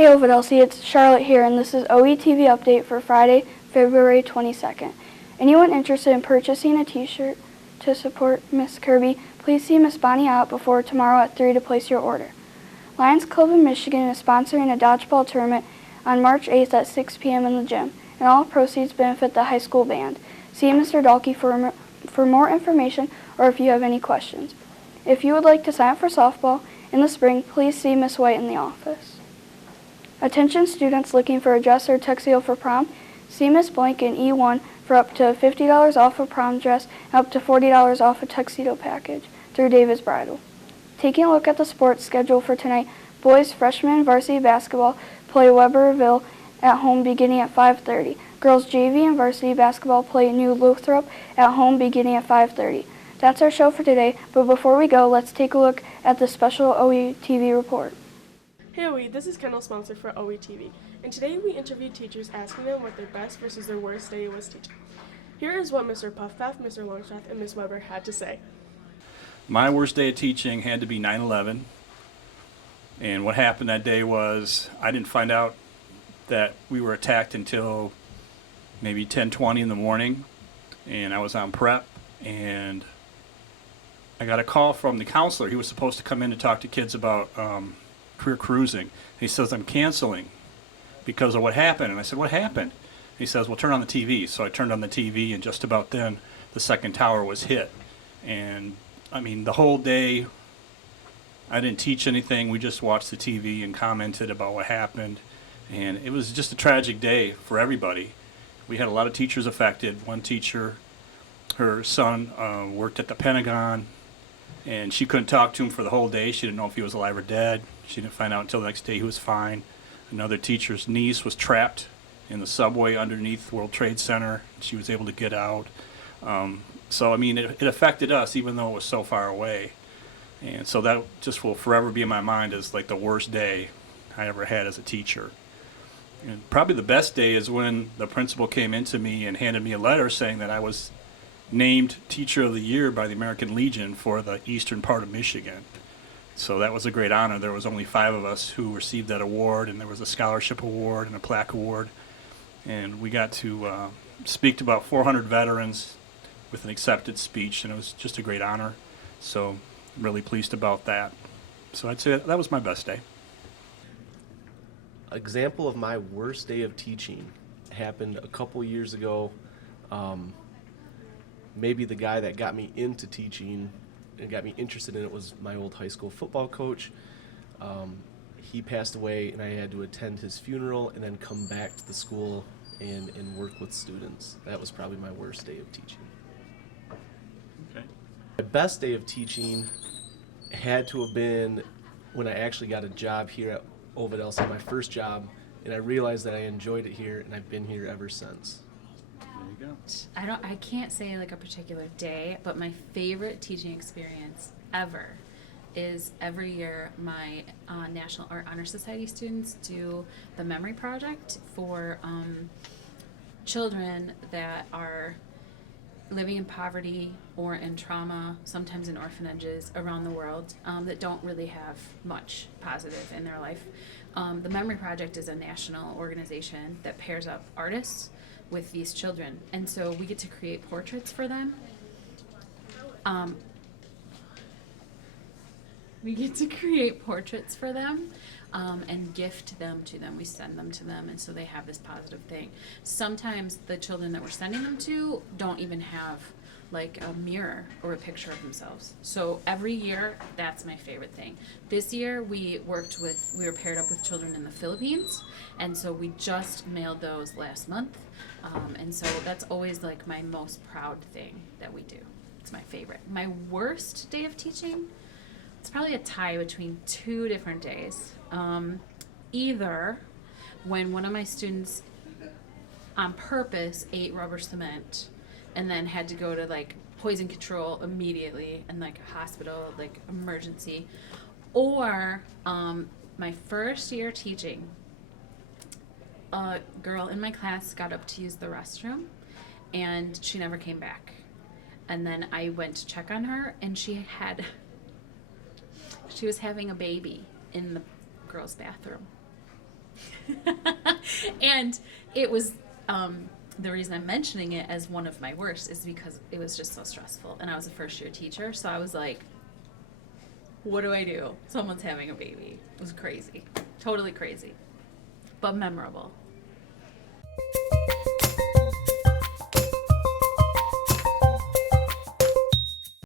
Hey Ovid-Elsie, it's Charlotte here, and this is OETV update for Friday, February 22nd. Anyone interested in purchasing a t-shirt to support Miss Kirby, please see Miss Bonnie out before tomorrow at 3 to place your order. Lions Club of Michigan is sponsoring a dodgeball tournament on March 8th at 6 p.m. in the gym, and all proceeds benefit the high school band. See Mr. Dalkey for more information or if you have any questions. If you would like to sign up for softball in the spring, please see Miss White in the office. Attention students looking for a dress or tuxedo for prom, see Miss Blank in E1 for up to $50 off a prom dress and up to $40 off a tuxedo package through Davis Bridal. Taking a look at the sports schedule for tonight, boys freshman varsity basketball play Weberville at home beginning at 5:30. Girls JV and varsity basketball play New Lothrop at home beginning at 5:30. That's our show for today, but before we go, let's take a look at the special OETV report. Hey OE, this is Kendall, sponsor for OETV, and today we interviewed teachers asking them what their best versus their worst day was teaching. Here is what Mr. Puffpath, Mr. Longstreth, and Ms. Weber had to say. My worst day of teaching had to be 9/11, and what happened that day was I didn't find out that we were attacked until maybe 10:20 in the morning, and I was on prep, and I got a call from the counselor. He was supposed to come in to talk to kids about career cruising. He says, I'm canceling because of what happened. And I said, what happened? He says, well, turn on the TV. So I turned on the TV, and just about then the second tower was hit. And I mean, the whole day I didn't teach anything. We just watched the TV and commented about what happened. And it was just a tragic day for everybody. We had a lot of teachers affected. One teacher, her son worked at the Pentagon, and she couldn't talk to him for the whole day. She didn't know if he was alive or dead. She didn't find out until the next day he was fine. Another teacher's niece was trapped in the subway underneath World Trade Center. She was able to get out. So, I mean, it affected us even though it was so far away. And so that just will forever be in my mind as like the worst day I ever had as a teacher. And probably the best day is when the principal came into me and handed me a letter saying that I was named Teacher of the Year by the American Legion for the eastern part of Michigan. So that was a great honor. There was only 5 of us who received that award, and there was a scholarship award and a plaque award. And we got to speak to about 400 veterans with an accepted speech, and it was just a great honor. So I'm really pleased about that. So I'd say that was my best day. Example of my worst day of teaching happened a couple years ago. Maybe the guy that got me into teaching and got me interested in it was my old high school football coach. He passed away, and I had to attend his funeral and then come back to the school and work with students. That was probably my worst day of teaching. Okay. My best day of teaching had to have been when I actually got a job here at Ovid-Elsie, my first job, and I realized that I enjoyed it here, and I've been here ever since. There you go. I can't say like a particular day, but my favorite teaching experience ever is every year my National Art Honor Society students do the memory project for children that are living in poverty or in trauma, sometimes in orphanages around the world that don't really have much positive in their life. The Memory Project is a national organization that pairs up artists with these children, and so we get to create portraits for them. And gift them to them. We send them to them, and so they have this positive thing. Sometimes the children that we're sending them to don't even have like a mirror or a picture of themselves. So every year, that's my favorite thing. This year, we were paired up with children in the Philippines, and so we just mailed those last month. And so that's always like my most proud thing that we do. It's my favorite. My worst day of teaching, it's probably a tie between 2 different days. Either when one of my students on purpose ate rubber cement and then had to go to like poison control immediately and like hospital, like emergency, or my first year teaching, a girl in my class got up to use the restroom and she never came back. And then I went to check on her, and she was having a baby in the girls' bathroom. And it was, the reason I'm mentioning it as one of my worst is because it was just so stressful. And I was a first year teacher, so I was like, what do I do? Someone's having a baby. It was crazy. Totally crazy. But memorable.